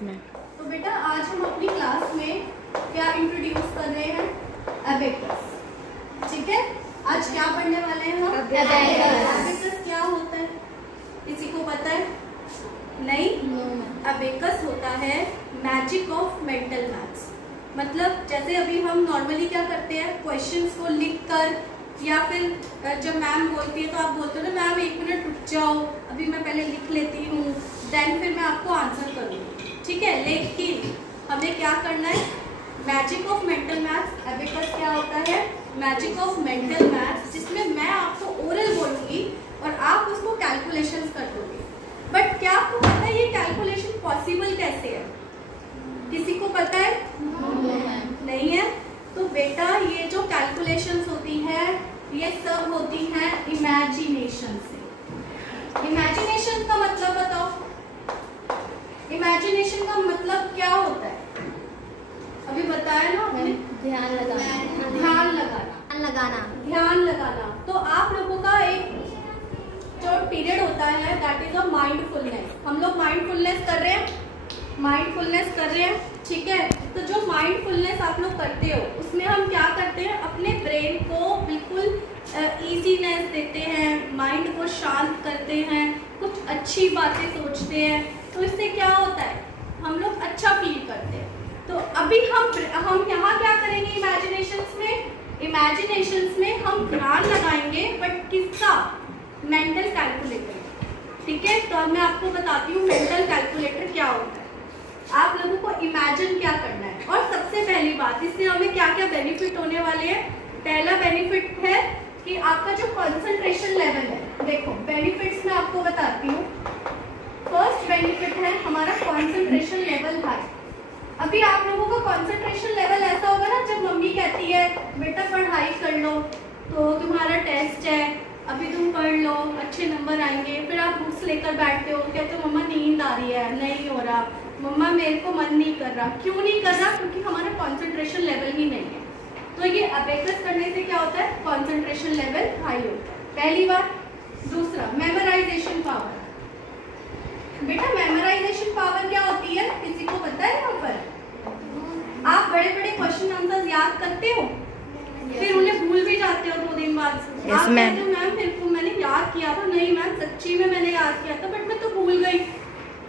तो बेटा आज हम अपनी क्लास में क्या इंट्रोड्यूस कर रहे हैं, एबेकस। ठीक है, आज क्या पढ़ने वाले हैं हम? एबेकस क्या होता है, किसी को पता है? नहीं। एबेकस होता है मैजिक ऑफ मेंटल मैथ्स। मतलब जैसे अभी हम नॉर्मली क्या करते हैं, क्वेश्चंस को लिख कर या फिर जब मैम बोलती है तो आप बोलते हो ना मैम 1 मिनट रुक जाओ, अभी मैं पहले लिख लेती हूँ, देन फिर मैं आपको आंसर करूँगी। ठीक है, लेकिन हमें क्या करना है, magic of mental maths. Abacus क्या होता है, मैजिक ऑफ मेंटल मैथ्स, जिसमें मैं आपको ओरल बोलूँगी और आप उसको कैलकुलेशंस कर दोगे। बट क्या आपको पता है ये कैलकुलेशन पॉसिबल कैसे है? किसी को पता है? नहीं है। तो बेटा ये जो कैलकुलेशंस होती है ये सब होती हैं इमेजिनेशन से। इमेजिनेशन का मतलब बताओ, इमेजिनेशन का मतलब क्या होता है? अभी बताया ना आपने, ध्यान लगाना। ध्यान लगाना। तो आप लोगों का एक जो पीरियड होता है दैट इज अ माइंडफुलनेस। हम लोग माइंडफुलनेस कर रहे हैं, ठीक है। तो जो माइंडफुलनेस आप लोग करते हो उसमें हम क्या करते हैं, अपने ब्रेन को बिल्कुल इजीनेस देते हैं, माइंड को शांत करते हैं, कुछ अच्छी बातें सोचते हैं। तो इससे क्या होता है, हम लोग अच्छा फील करते हैं। तो अभी हम यहाँ क्या करेंगे, इमेजिनेशंस में हम ध्यान लगाएंगे, बट किसका? Mental calculator. ठीक है, तो अब मैं आपको बताती हूँ मेंटल कैलकुलेटर क्या होता है। आप लोगों को इमेजिन क्या करना है, और सबसे पहली बात इससे हमें क्या क्या बेनिफिट होने वाले हैं। पहला बेनिफिट है कि आपका जो कंसंट्रेशन लेवल है, देखो बेनिफिट्स मैं आपको बताती हूँ। फर्स्ट बेनिफिट है हमारा कंसंट्रेशन लेवल हाई। अभी आप लोगों का कंसंट्रेशन लेवल ऐसा होगा ना, जब मम्मी कहती है बेटा पढ़ाई कर लो, तो तुम्हारा टेस्ट है, अभी तुम पढ़ लो, अच्छे नंबर आएंगे, फिर आप बुक्स लेकर बैठते हो, कहते हो मम्मा नींद आ रही है, नहीं हो रहा, मम्मा मेरे को मन नहीं कर रहा। क्यों नहीं कर रहा? क्योंकि हमारा कंसंट्रेशन लेवल ही नहीं है। तो ये एबेकस करने से क्या होता है, कंसंट्रेशन लेवल हाई होता है, पहली बात। दूसरा, मेमोराइजेशन पावर। बेटा मेमोराइजेशन पावर क्या होती है, किसी को पता है? यहाँ पर आप बड़े बड़े क्वेश्चन आंसर याद करते हो, फिर उन्हें भूल भी जाते हो 2 दिन बाद। आप कहते हो मैम मेरे को मैंने याद किया था, नहीं मैम सच्ची में मैंने याद किया था, बट मैं तो भूल गई,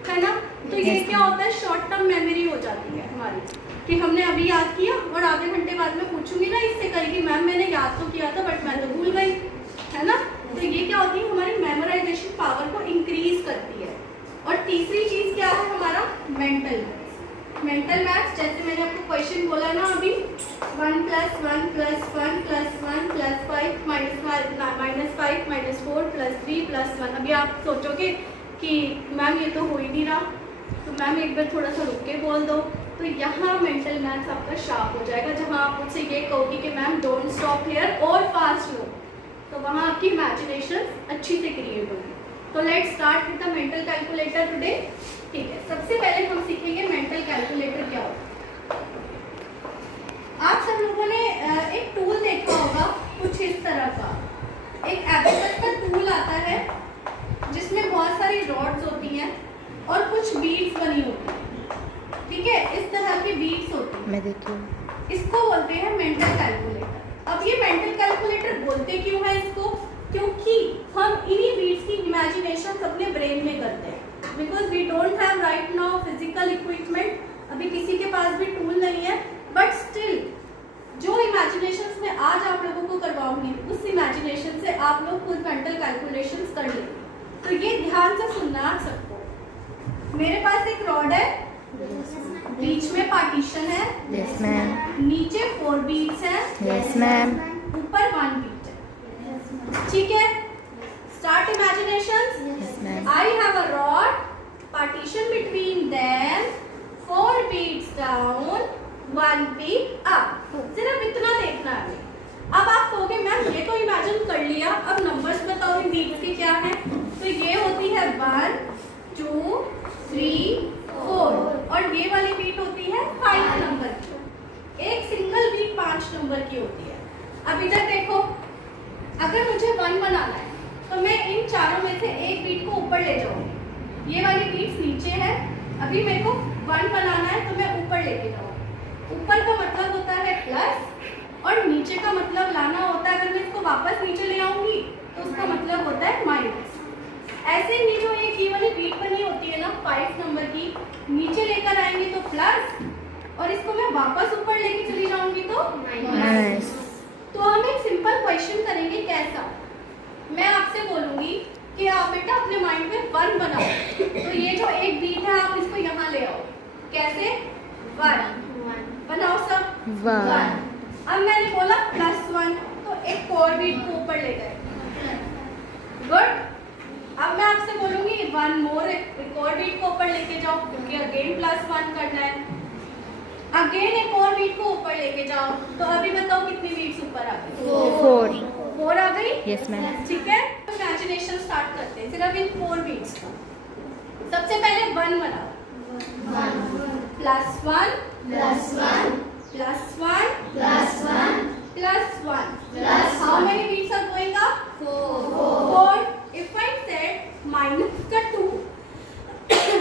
है ना। तो ये क्या होता है, शॉर्ट टर्म मेमोरी हो जाती है हमारी, कि हमने अभी याद किया और आधे घंटे बाद में पूछूंगी ना इससे, कहेगी मैम मैंने याद तो किया था बट मैं तो भूल गई, है ना। तो ये क्या होती है, हमारी मेमोराइजेशन पावर को इंक्रीज करती है। और तीसरी चीज क्या है हमारा, मेंटल मैथ्स। मेंटल मैथ्स जैसे मैंने आपको क्वेश्चन बोला ना अभी, 1 + 1 + 1 + 1 + 5 - 5 - 4 + 3 + 1। अभी आप सोचोगे कि मैम ये तो हो ही नहीं रहा, तो मैम एक बार थोड़ा सा रुक के बोल दो। तो यहाँ मेंटल मैथ्स आपका शार्प हो जाएगा। जहाँ आप मुझसे ये कहोगी कि मैम डोंट स्टॉप हियर और फास्ट लो, तो वहाँ आपकी इमेजिनेशन अच्छी से क्रिएट होगी। तो let's start with the mental calculator today. ठीक है, सबसे पहले हम सीखेंगे मेंटल कैलकुलेटर क्या होता है। आप सब लोगों ने एक टूल देखा होगा कुछ इस तरह का, एक एबेकस का टूल आता है जिसमें बहुत सारी रॉड्स होती हैं और कुछ बीड्स बनी होती हैं। ठीक है, इस तरह की बीड्स होती हैं, मैं देखी हूँ। इसको बोलते हैं मेंटल कैलकुलेटर। अब ये मेंटल कैलकुलेटर बोलते क्यों है इसको, क्योंकि हम इन्हीं बीड्स की इमेजिनेशन अपने ब्रेन में करते हैं। Because we don't have right now physical equipment, अभी किसी के पास भी टूल नहीं है, बट स्टिल जो इमेजिनेशंस में आज आप लोगों को करवाऊंगी उस इमेजिनेशन से आप लोग खुद मेंटल कैलकुलेशंस कर लेंगे। तो ये ध्यान से सुनना आप सबको। मेरे पास एक रॉड है, बीच में पार्टीशन है, यस मैम। नीचे 4 बीट्स हैं, यस मैम। ऊपर 1 बीट है। ठीक है, start imaginations. Yes ma'am. I have a rod, partition between them, 4 beats down, 1 beat up. सिर्फ इतना देखना है। अब आप कहोगे मैम ये तो इमेजिन कर लिया, अब नंबर्स बताओ इन बीट्स के क्या है। तो ये होती है 1 2 3 4, और ये वाली बीट होती है 5 नंबर की। एक सिंगल बीट 5 नंबर की होती है। अब इधर देखो, अगर मुझे 1 बनाना है तो मैं चारों में से एक बीट को ऊपर ले जाऊंगी। ये वाली बीट्स नीचे है, अभी मेरे को 1 बनाना है तो मैं ऊपर लेके जाऊँ। ऊपर का मतलब होता है प्लस और नीचे का मतलब लाना होता है, अगर मैं इसको वापस नीचे ले आऊंगी तो उसका मतलब होता है माइनस। ऐसे ही जो एक ये वाली बीट बनी होती है ना 5 नंबर की, नीचे लेकर आएंगे तो प्लस और इसको मैं वापस ऊपर लेके चली जाऊंगी तो माइनस। तो हम एक सिंपल क्वेश्चन करेंगे। कैसा? मैं आपसे बोलूंगी कि आप बेटा अपने माइंड में 1 बनाओ, तो ये जो एक बीट है आप इसको यहाँ ले आओ। कैसे? 1 बनाओ सब 1। अब मैंने बोला +1 तो एक और बीट को ऊपर ले गए। गुड। अब मैं आपसे बोलूंगी 1 मोर, एक और बीट को ऊपर लेके जाओ क्योंकि अगेन +1 करना है। अगेन एक और बीट को ऊपर लेके जाओ, तो अभी बताओ कितनी बीट्स ऊपर आ गई? 4 आ गई। Yes ma'am. ठीक है, इमेजिनेशन स्टार्ट करते हैं सिर्फ इन 4 बीट्स का। सबसे पहले 1 बनाओ। +1 +1 How many beats are going up? 4. If I said minus the 2,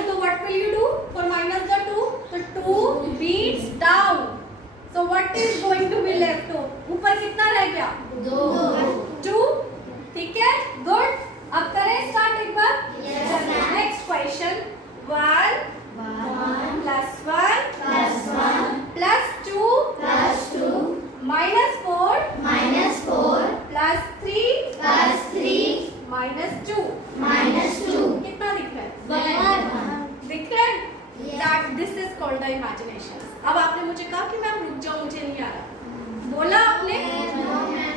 so what will you do for minus the 2? So 2 beats down. So what is going to be left over? ऊपर कितना रह गया? 2. ठीक है, गुड। अब करें start एक बार। Next question 1 +1 +2 -4 +3 -2 कितना दिख रहा है? दिख रहा है? That this is called the imagination. अब आपने मुझे कहा कि मैम रुक जाओ मुझे नहीं आ रहा, बोला आपने?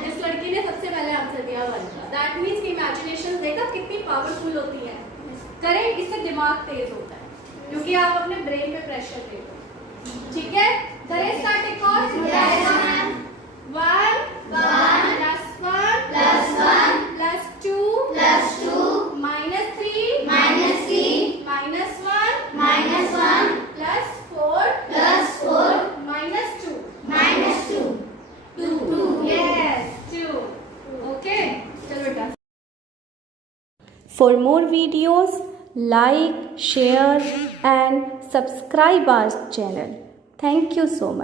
इस लड़की ने सबसे पहले आंसर दिया 1 का। दैट मीन्स कि इमेजिनेशन देखा कितनी पावरफुल होती है। करें, इससे दिमाग तेज होता है क्योंकि आप अपने ब्रेन पे प्रेशर दे दो। ठीक है, करें स्टार्ट एक और। 1 +1 +2 -3 -4 -2 Yes, 2. Okay, चलो बेटा। For more videos, like, share and subscribe our channel. Thank you so much.